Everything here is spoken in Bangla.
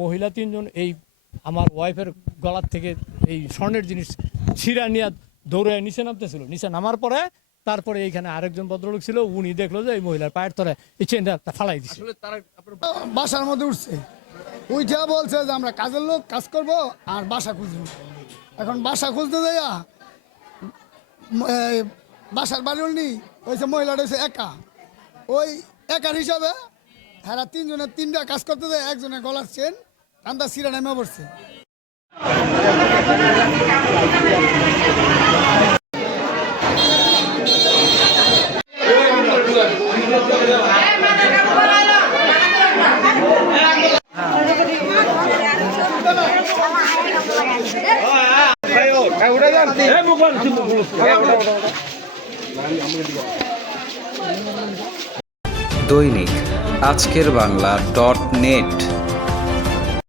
মহিলা তিনজন এই আমার ওয়াইফের গলার থেকে এই স্বর্ণের জিনিস ছিঁড়া নিয়ে দৌড়ে নিচে নামতেছিল। নিচে নামার পরে তারপরে এইখানে আরেকজন ভদ্রলোক ছিল, উনি দেখলো যে এই মহিলার পায়ের তলায় এই চেনটা ফালাই দিচ্ছে। বাসার মধ্যে উঠছে, উঠে বলছে যে আমরা কাজের লোক, কাজ করব আর বাসা খুঁজবো। এখন বাসা খুঁজতে যাইয়া বাসার বাড়ি উনি হয়েছে, মহিলাটা হয়েছে একা। ওই একার হিসাবে হ্যাঁ তিনজনের তিনটা কাজ করতে যায়, একজনের গলার চেন কান্দা সিরা নেমে পড়ছে। দৈনিক আজকের বাংলা .net